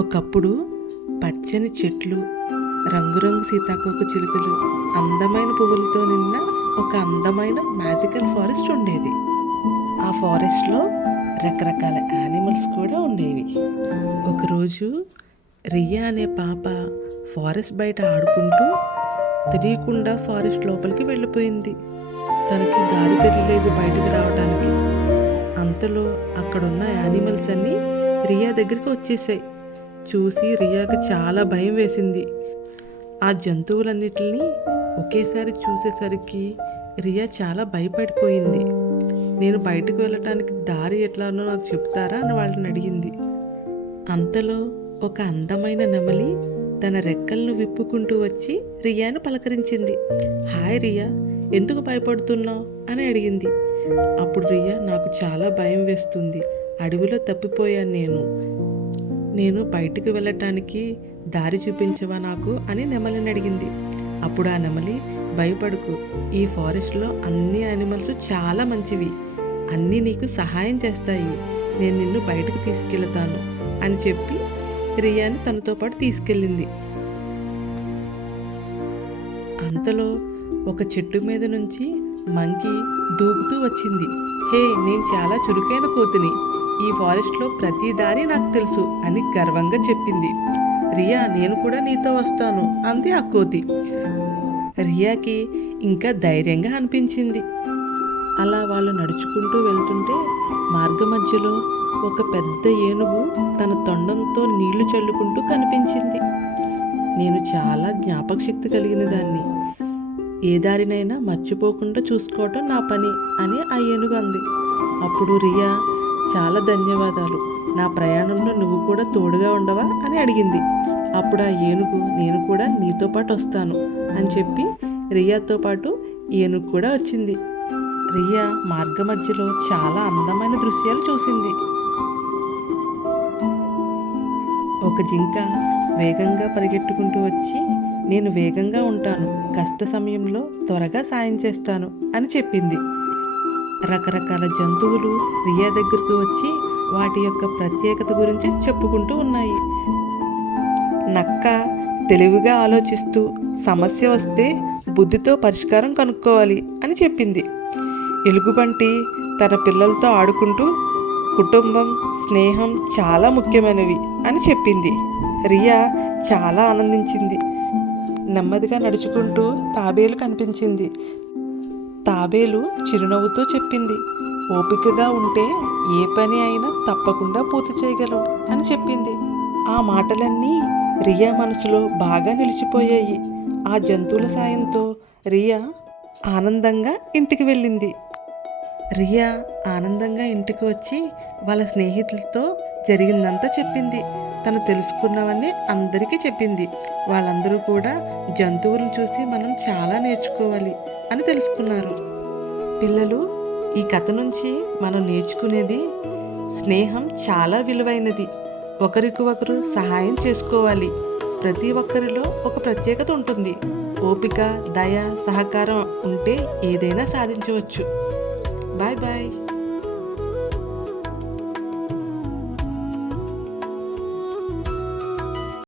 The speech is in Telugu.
ఒకప్పుడు పచ్చని చెట్లు, రంగురంగు సీతాకోక చిలుకలు, అందమైన పువ్వులతో నిన్న ఒక అందమైన మ్యాజికల్ ఫారెస్ట్ ఉండేది. ఆ ఫారెస్ట్లో రకరకాల యానిమల్స్ కూడా ఉండేవి. ఒకరోజు రియా అనే పాప ఫారెస్ట్ బయట ఆడుకుంటూ తెలియకుండా ఫారెస్ట్ లోపలికి వెళ్ళిపోయింది. తనకి దారి తెలియలేదు బయటికి రావడానికి. అంతలో అక్కడున్న యానిమల్స్ అన్నీ రియా దగ్గరికి వచ్చేసాయి. చూసి రియాకి చాలా భయం వేసింది. ఆ జంతువులన్నిటిని ఒకేసారి చూసేసరికి రియా చాలా భయపడిపోయింది. నేను బయటకు వెళ్ళటానికి దారి ఎట్లానో నాకు చెప్తారా అని వాళ్ళని అడిగింది. అంతలో ఒక అందమైన నెమలి తన రెక్కలను విప్పుకుంటూ వచ్చి రియాను పలకరించింది. హాయ్ రియా, ఎందుకు భయపడుతున్నావు అని అడిగింది. అప్పుడు రియా, నాకు చాలా భయం వేస్తుంది, అడవిలో తప్పిపోయాను నేను బయటికి వెళ్ళటానికి దారి చూపించవా నాకు అని నెమలిని అడిగింది. అప్పుడు ఆ నెమలి, భయపడకు, ఈ ఫారెస్ట్లో అన్ని యానిమల్స్ చాలా మంచివి, అన్నీ నీకు సహాయం చేస్తాయి, నేను నిన్ను బయటకు తీసుకెళ్తాను అని చెప్పి రియాని తనతో పాటు తీసుకెళ్ళింది. అంతలో ఒక చెట్టు మీద నుంచి మంకీ దూకుతూ వచ్చింది. హే, నేను చాలా చురుకైన కోతిని, ఈ ఫారెస్ట్లో ప్రతి దారి నాకు తెలుసు అని గర్వంగా చెప్పింది. రియా, నేను కూడా నీతో వస్తాను అంది ఆ కోతి. రియాకి ఇంకా ధైర్యంగా అనిపించింది. అలా వాళ్ళు నడుచుకుంటూ వెళ్తుంటే మార్గ మధ్యలో ఒక పెద్ద ఏనుగు తన తొండంతో నీళ్లు చల్లుకుంటూ కనిపించింది. నేను చాలా జ్ఞాపకశక్తి కలిగిన దాన్ని, ఏ దారినైనా మర్చిపోకుండా చూసుకోవటం నా పని అని ఆ ఏనుగు అంది. అప్పుడు రియా, చాలా ధన్యవాదాలు, నా ప్రయాణంలో నువ్వు కూడా తోడుగా ఉండవా అని అడిగింది. అప్పుడు ఆ ఏనుగు, నేను కూడా నీతో పాటు వస్తాను అని చెప్పి రియాతో పాటు ఏనుగు కూడా వచ్చింది. రియా మార్గ మధ్యలో చాలా అందమైన దృశ్యాలు చూసింది. ఒక జింక వేగంగా పరిగెట్టుకుంటూ వచ్చి, నేను వేగంగా ఉంటాను, కష్ట సమయంలో త్వరగా సాయం చేస్తాను అని చెప్పింది. రకరకాల జంతువులు రియా దగ్గరకు వచ్చి వాటి యొక్క ప్రత్యేకత గురించి చెప్పుకుంటూ ఉన్నాయి. నక్క తెలివిగా ఆలోచిస్తూ సమస్య వస్తే బుద్ధితో పరిష్కారం కనుక్కోవాలి అని చెప్పింది. ఎలుగుబంటి తన పిల్లలతో ఆడుకుంటూ కుటుంబం, స్నేహం చాలా ముఖ్యమైనవి అని చెప్పింది. రియా చాలా ఆనందించింది. నెమ్మదిగా నడుచుకుంటూ తాబేలు కనిపించింది. తాబేలు చిరునవ్వుతో చెప్పింది, ఓపికగా ఉంటే ఏ పని అయినా తప్పకుండా పూర్తి చేయగలం అని చెప్పింది. ఆ మాటలన్నీ రియా మనసులో బాగా నిలిచిపోయాయి. ఆ జంతువుల సాయంతో రియా ఆనందంగా ఇంటికి వెళ్ళింది. రియా ఆనందంగా ఇంటికి వచ్చి వాళ్ళ స్నేహితులతో జరిగిందంతా చెప్పింది. తను తెలుసుకున్నవన్నీ అందరికీ చెప్పింది. వాళ్ళందరూ కూడా జంతువులను చూసి మనం చాలా నేర్చుకోవాలి అని తెలుసుకున్నారు. పిల్లలు, ఈ కథ నుంచి మనం నేర్చుకునేది, స్నేహం చాలా విలువైనది, ఒకరికి ఒకరు సహాయం చేసుకోవాలి, ప్రతి ఒక్కరిలో ఒక ప్రత్యేకత ఉంటుంది, ఓపిక, దయ, సహకారం ఉంటే ఏదైనా సాధించవచ్చు. Bye bye.